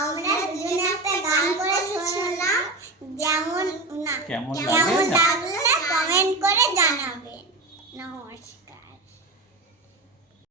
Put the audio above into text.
আমরা দুজনে একটা গান করে শুনলাম যেমন না কেমন লাগল কমেন্ট করে জানাবেন। নমস্কার।